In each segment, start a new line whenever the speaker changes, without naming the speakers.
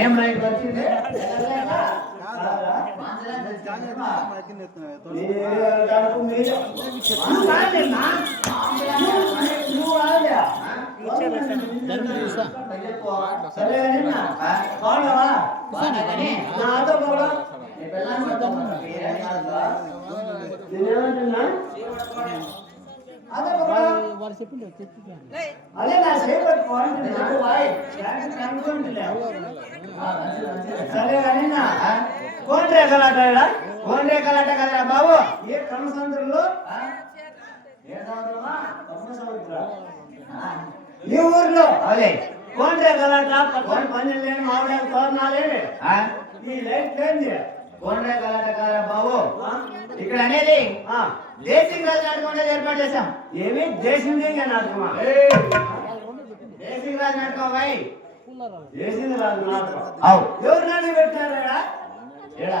ఏం రైట్ వచ్చింది
వారు చెప్పిండు చెప్పి
అదే నా సేపటి పాయింట్ నాకు వాయి. సరే కానీ నా కోన్ రేఖలాట ఈడ? కోన్ రేఖలాట కదా బాబు? ఏ కర్మ సముద్రంలో ఏ సముద్రమా? కర్మ సముద్రం ఈ ఊర్లో అదే. రేఖలాట పక్కన పని లేని మామిడి తోరణాలేవి ఈ లైట్ ఏంది కోన్ రేఖలాట కదా బాబు? ఇక్కడ అనేది దేశింగ్ రాజు అనేది ఏర్పాటు చేశాం. ఏమి? దేశింగ్ నాటకమా దేశింగ్ రాజు నాటకం భాయ్ దేశింగ్ రాజు నాటకం అవు. ఎవరు ఏడా ఏడా?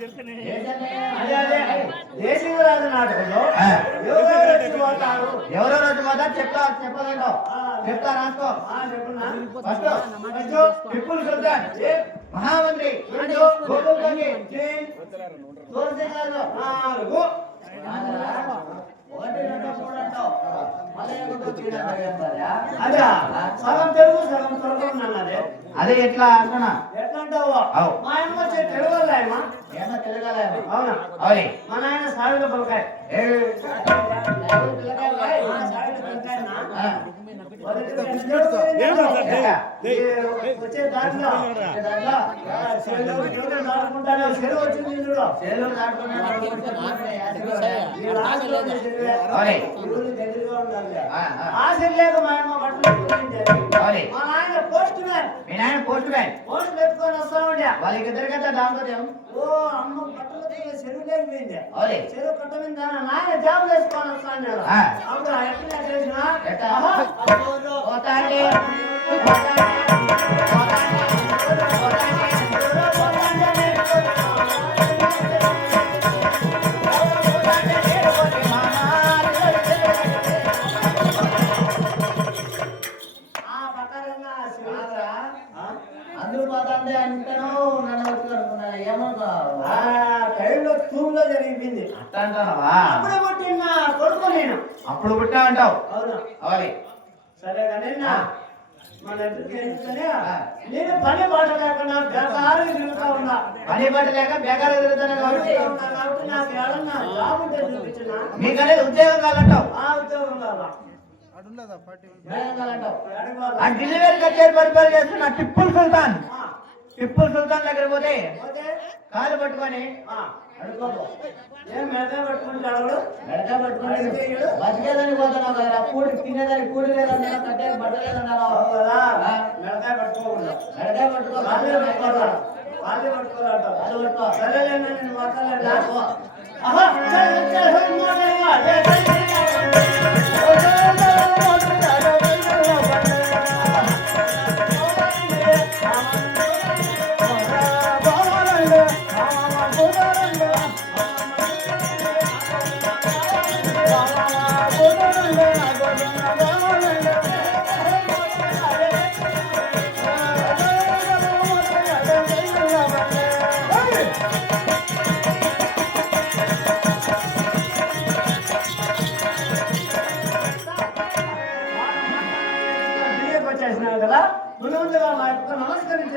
చేసి పిలిపించుకున్నారట. ఓహో, ఫోన్ చేసి పిలిపించుకొని అవు ఈ ఊరు ప్రజలందరూ సరేలే కానీ నా, ఈ దేశింగ్ రాజు నాటకంలో ఎవరెవరు వచ్చి పోతారు. చెప్తా చెప్పదండో చెప్తా రాసుకో. ఫస్ట్ ఫస్ట్ టిప్పులు సుల్తాన్. ఏ? మహామంత్రి. రెండు. గోకుల్ గంగి నాలుగు. సగం తెలుగు సగం తెలుగు అన్నది. అదే ఎట్లా అంటున్నా? ఎట్లా అంటావు. మా అమ్మ తెలుగు తెలుగాలే అవునా?
అవునే
మా నాయన సాయుధ పిల్లకాయ వచ్చే దాంట్లో దాటుకుంటానే చెరువు వచ్చింది చూడు చెరువు.
అవునే
ఆ చెరువులేక మా నాయన పోస్ట్ మ్యాన్.
మీ నాయన పోస్ట్ మ్యాన్.
పోస్ట్ పెట్టుకొని వస్తా ఉండే
వాళ్ళకి ఇద్దరికంతా దాంపత్యం
ఓ అమ్మ బట్టలు చెరువు లేకపోయింది చెరువు కట్ట మీద నాయన జాబ్ చేసుకొని వస్తా ఉన్నాడు
ఆ.
అప్పుడు ఎట్లా చేసినా?
ఎట్టా?
ఆహా, అప్పుడు
పోతాండి.
పోతాండి, పోతాండి, నేను పని పాట లేకుండా బేకారు తిరుగుతా ఉన్నా.
పని బట్ట లేక బేకారు తిరుగుతాను కాబట్టి.
నాకు ఏడన్నా జాబ్ ఉంటే చూపించిన.
మీకనేది ఉద్యోగం కావాలంటావు
ఆ ఉద్యోగం కావాలా
ఉద్యోగం కావాలంటావు ఆ
అడుగు
ఢిల్లీ వేరు కచేరి పరిపాలన చేస్తున్న టిప్పుల్ సుల్తాన్. టిప్పుల్ సుల్తాన్ దగ్గర పోతే కాలు పట్టుకొని
ఏం మెడ పట్టుకుంటాడు
గడక పట్టుకొని బతికేదానికి పోతున్నావు కదా కూడి తినేదానికి కూడి లేదన్నా కట్టే బట్ట లేదన్నావు
కదా మెడకాయ పట్టుకోకూడదు.
గడక పట్టుకో
వాళ్ళే పట్టుకోవాలి. వాళ్ళే పట్టుకోవాలంట.
కాలు పట్టుకో.
సరేలే నేను మాట్లాడలేదా ఆహా చల్ చల్ హై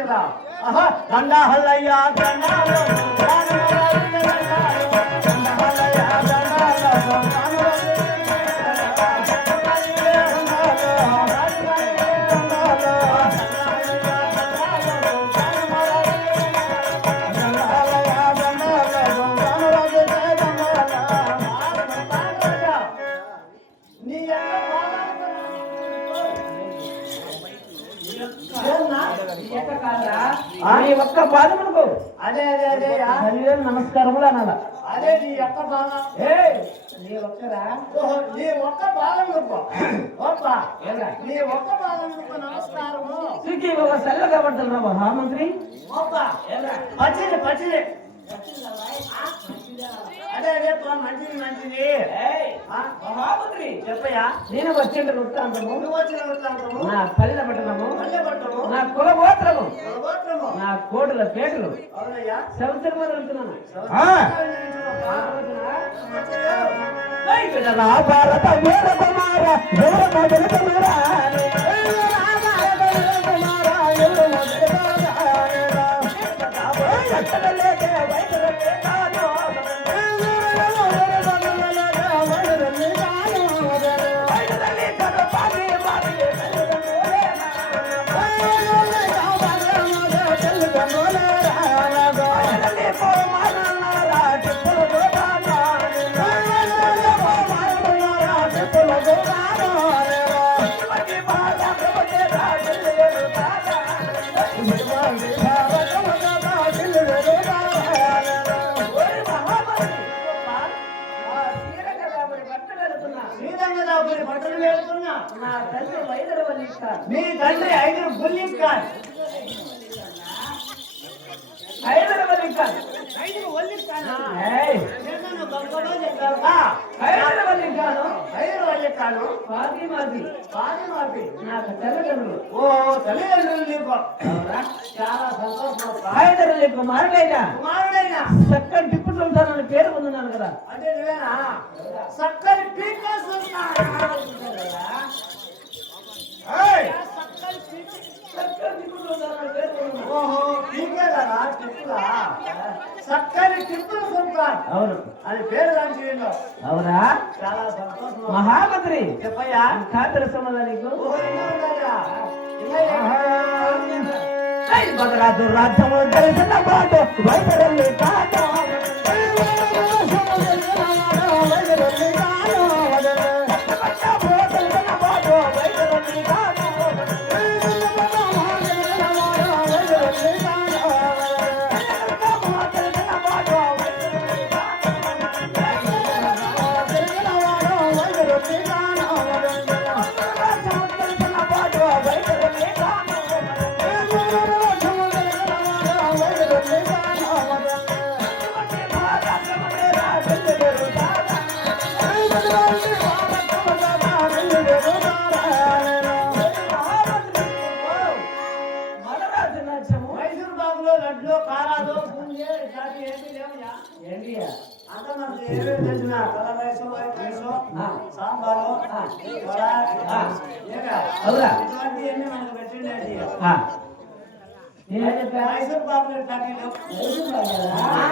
பார்த்துக்கலாம் ஆஹா கண்டாஹல்லையா
పదివేలు నమస్కారములు అనాల
అదే నీ యొక్క బాధ
ఏ నీ ఒక్కరా?
ఓహో, నీ ఒక్క బాధం గొప్ప గొప్ప నీ ఒక్క బాధం గొప్ప నమస్కారము.
సుఖీ ఒక సెల్ల కాబడుతున్నా మహామంత్రి.
గొప్ప పచ్చిది పచ్చిది. మంచిది మంచిది. ఆ,
మహామంత్రి
చెప్పయ్యా
నేను వచ్చిండ వృత్తాంతము.
నువ్వు వచ్చిన వృత్తాంతము.
నా పల్లె పట్టణము
పల్లె పట్టము
నా కుల గోత్రము
గోత్రము
నా కోటుల పేటలు
అవునయ్యా.
సంవత్సరం వెళ్తున్నాను. భారత వీర కుమార వీర మొదలు కుమారా.
శ్రీరంగదాపురి ఐదు బుల్లింగ్
హైదరాబాద్
ఐదు
హైదరాబాద్ కాను?
ఐదు
మాది నాకు తల్లిదండ్రులు
ఓ తల్లిదండ్రులు నీకు. చాలా సంతోషం.
చక్కని టిప్పు సుల్తాన్ అని పేరు పొందున్నాను కదా.
అంటే సక్కని
చక్కని టిప్పు సుల్తాన్ అని పేరు పొందున్నాను
ఓహో పీకే కదా టిప్పులా సుల్తాన్
అవును.
అది పేరు దానికి.
అవునా?
చాలా సంతోషం.
మహామంత్రి.
చెప్పయ్యా.
ఖాతర సమాధానం నీకు?
ఇంకా
భద్రాదు రాజ్యము తెలిసిన పాటు వైద్యుల్ని కాదు
అంతా మనకి ఏమేమి తెలిసిన colour rice white rice. Sambar మనకు పెట్టిండేది మైసూర్
కదా?